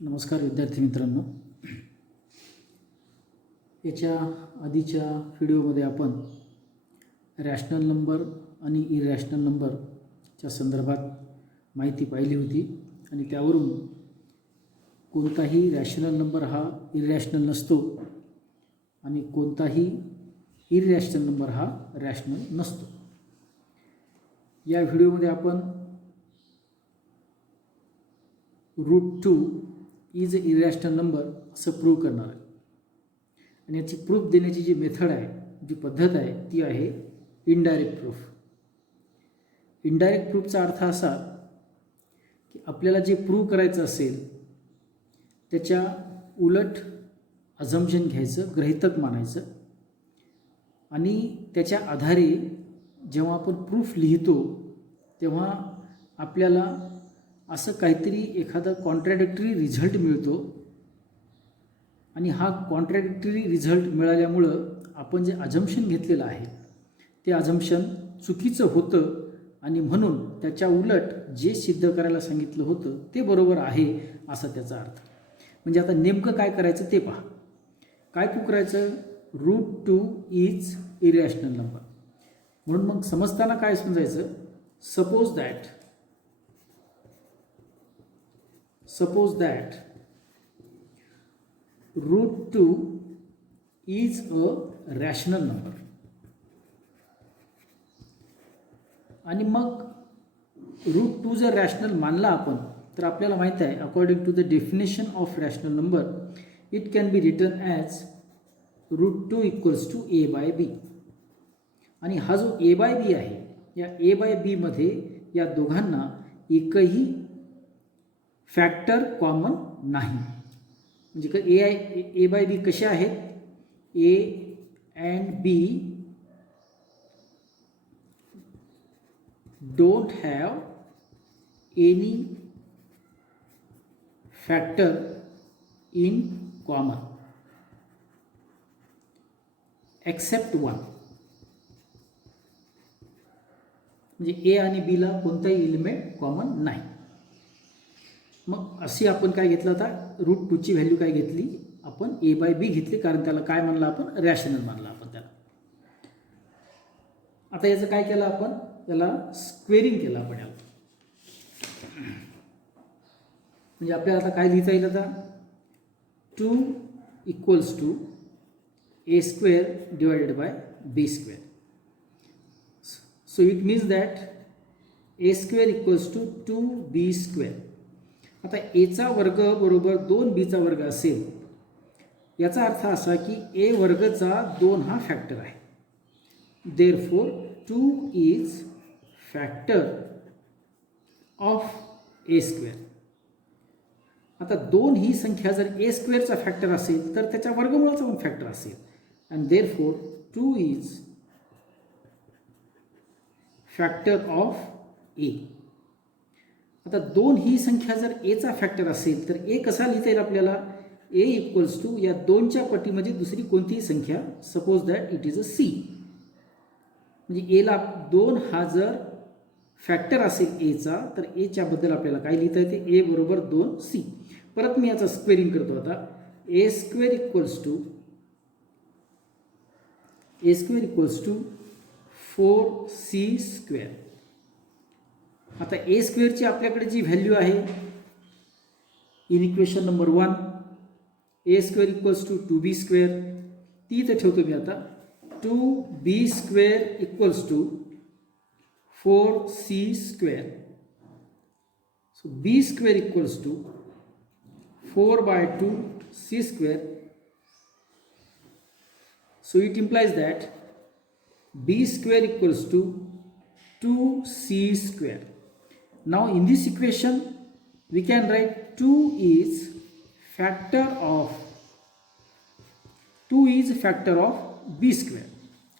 नमस्कार विद्यार्थी मित्रांनो. याच्या आधीच्या व्हिडिओमध्ये आपण रॅशनल नंबर आणि इरॅशनल नंबरच्या संदर्भात माहिती पाहिली होती आणि त्यावरून कोणताही रॅशनल नंबर हा इरॅशनल नसतो आणि कोणताही इरॅशनल नंबर हा रॅशनल नसतो. या व्हिडिओमध्ये आपण √2 इज अ इरॅशनल नंबर असं प्रूव्ह करणार आहे आणि याची प्रूफ देण्याची जी मेथड आहे, जी पद्धत आहे, ती आहे इनडायरेक्ट प्रूफ. इनडायरेक्ट प्रूफचा अर्थ असा की आपल्याला जे प्रूव्ह करायचं असेल त्याच्या उलट अझम्पशन घ्यायचं, गृहीतक मानायचं आणि त्याच्या आधारे जेव्हा आपण प्रूफ लिहितो तेव्हा आपल्याला असं काहीतरी एखादा कॉन्ट्रॅडिक्टरी रिझल्ट मिळतो आणि हा कॉन्ट्रॅडिक्टरी रिझल्ट मिळाल्यामुळं आपण जे अझम्पशन घेतलेलं आहे ते अझम्पशन चुकीचं होतं आणि म्हणून त्याच्या उलट जे सिद्ध करायला सांगितलं होतं ते बरोबर आहे असा त्याचा अर्थ. म्हणजे आता नेमकं काय करायचं ते पहा. काय प्रूव्ह करायचं? √2 इज इरॅशनल नंबर. म्हणून मग समजताना काय समजायचं? Suppose that √2 is a rational number. आणि मग √2 जर रॅशनल मानला आपण तर आपल्याला माहीत आहे according to the definition of rational number it can be written as √2 equals to a/b. आणि हा जो a/b आहे या a/b मध्ये या दोघांना एकही फॅक्टर कॉमन नाही. म्हणजे a/b कसे आहेत? a and b don't have any factor in common except one. म्हणजे a आणि b ला कोणताही एलिमेंट कॉमन नाही. मग अशी आपण काय घेतलं आता? √2 ची व्हॅल्यू काय घेतली आपण? a/b घेतली, कारण त्याला काय म्हणलं आपण? रॅशनल मानलं आपण त्याला. आता याचं काय केलं आपण? त्याला स्क्वेअरिंग केलं आपण याला. म्हणजे आपल्याला आता काय लिहिता येईल? आता 2 equals to a² divided by b². So it means that a² equals to 2b². आता एचा वर्ग बरोबर 2bचा वर्ग असेल याचा अर्थ असा की a वर्गचा 2 हा फॅक्टर आहे. देअरफॉर 2 इज फॅक्टर ऑफ a². आता 2 ही संख्या जर a² चा फॅक्टर असेल तर त्याच्या वर्गमूळाचा पण फॅक्टर असेल and therefore 2 is factor of a. आता 2 ही संख्या जर एचा फॅक्टर असेल तर ए कसा लिहिता येईल आपल्याला? a इक्वल्स टू या 2च्या पटीमध्ये दुसरी कोणतीही संख्या, suppose that it is a c. म्हणजे एला 2 हा जर फॅक्टर असेल एचा तर एच्या बद्दल आपल्याला काय लिहिता येते? a बरोबर 2c. परत मी याचा स्क्वेअरिंग करतो. आता a² इक्वल्स टू 4c². आता a² ची आपल्याकडे जी व्हॅल्यू आहे in equation number 1 a² equals to 2b², ती इथं ठेवतो मी. आता 2b² equals to 4c². So b² equals to 4/2c². So it implies that b² equals to 2c². Now in this equation we can write 2 is factor of b².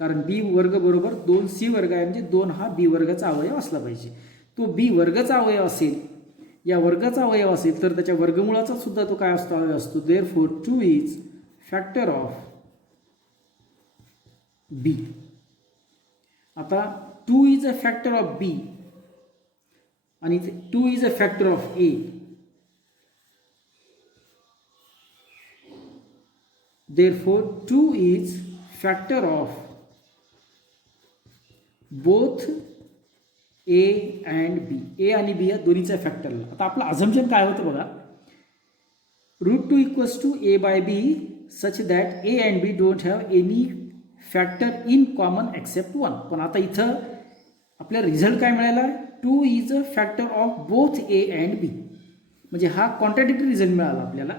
कारण b वर्ग बरोबर 2c वर्ग आहे, म्हणजे 2 हा b वर्गाचा अवयव असला पाहिजे. तो b वर्गाचा अवयव असेल, या वर्गाचा अवयव असेल तर त्याच्या वर्गमूळाचा सुद्धा तो काय असतो? अवयव असतो. देअरफॉर 2 इज फॅक्टर ऑफ b. आता 2 is a factor of b आणि 2 is a factor of a. therefore 2 is factor of both a and b. a आणि b या दोन्हीच्या फॅक्टरला. आता आपलं अझम्पशन काय होतं बघा, √2 equals to a by b such that a and b don't have any factor in common except 1. पण आता इथं आपल्याला रिझल्ट काय मिळाला, 2 is a factor of both a and b. म्हणजे हा कॉन्ट्रॅडिक्टरी रिझल्ट मिळाला आपल्याला.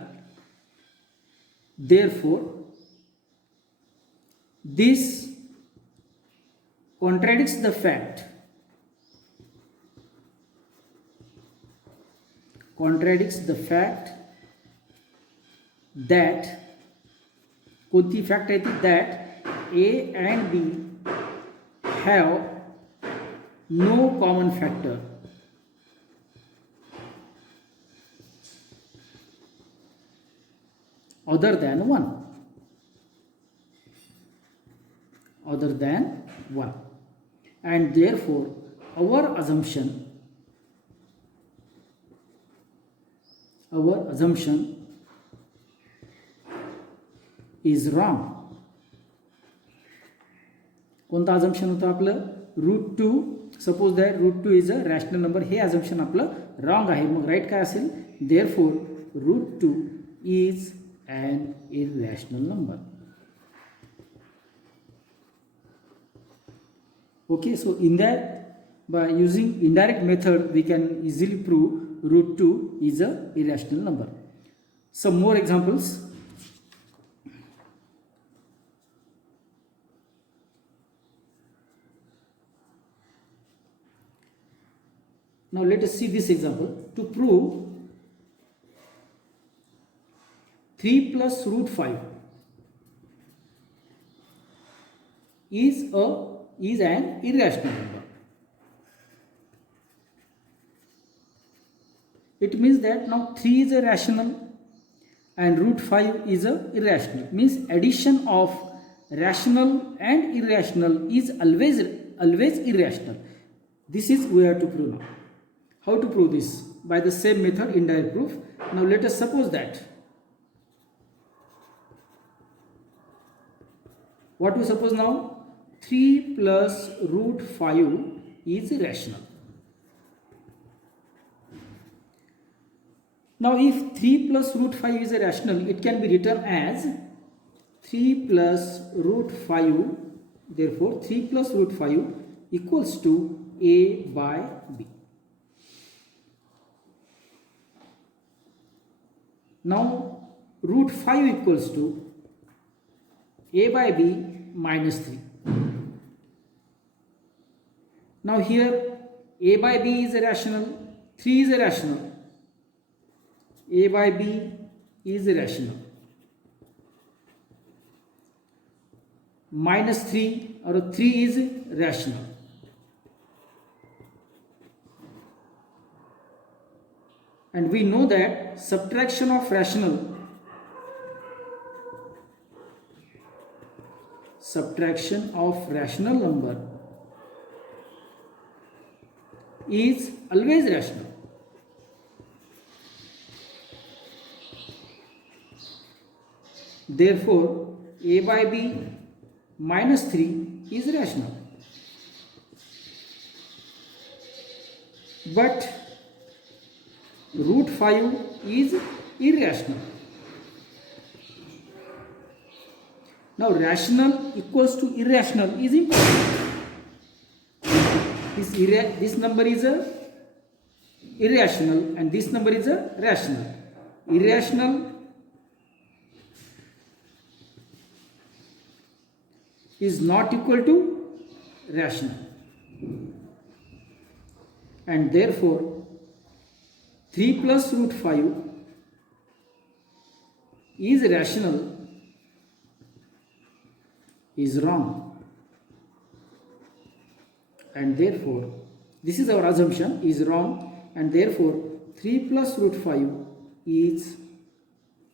therefore this contradicts the fact that कोणती फॅक्ट आहे ती, that a and b have no common factor other than 1, and therefore our assumption is wrong. कोणता assumption होतं आपलं, √2. Suppose that √2 is a rational number. हे assumption आपलं रॉंग आहे. मग राईट काय असेल, therefore √2 is an irrational number. Okay, so in that, by using indirect method we can easily prove √2 is a irrational number. Some more examples. Now let us see this example. To prove 3 plus √5 is an irrational number. It means that now 3 is a rational and √5 is a irrational. Means addition of rational and irrational is always irrational. This is we have to prove now. How to prove this? By the same method, indirect proof. Now let us suppose that. What we suppose now? 3 plus √5 is rational. Now if 3 plus √5 is a rational, it can be written as 3 plus √5. Therefore 3 plus √5 equals to a by b. Now √5 equals to a by b minus 3. Now here a by b is a rational, 3 is a rational, a by b is a rational, minus 3 or 3 is rational. And we know that subtraction of rational number is always rational. Therefore a by b minus 3 is rational. But √5 is irrational. Now rational equals to irrational is impossible. This number is a irrational and this number is a rational. Irrational is not equal to rational, and therefore 3 plus √5 is rational is wrong, and therefore this is our assumption is wrong, and therefore 3 plus √5 is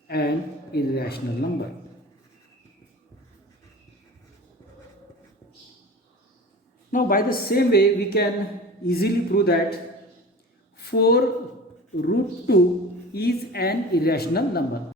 an irrational number. Now by the same way we can easily prove that 4 √2 is an irrational number.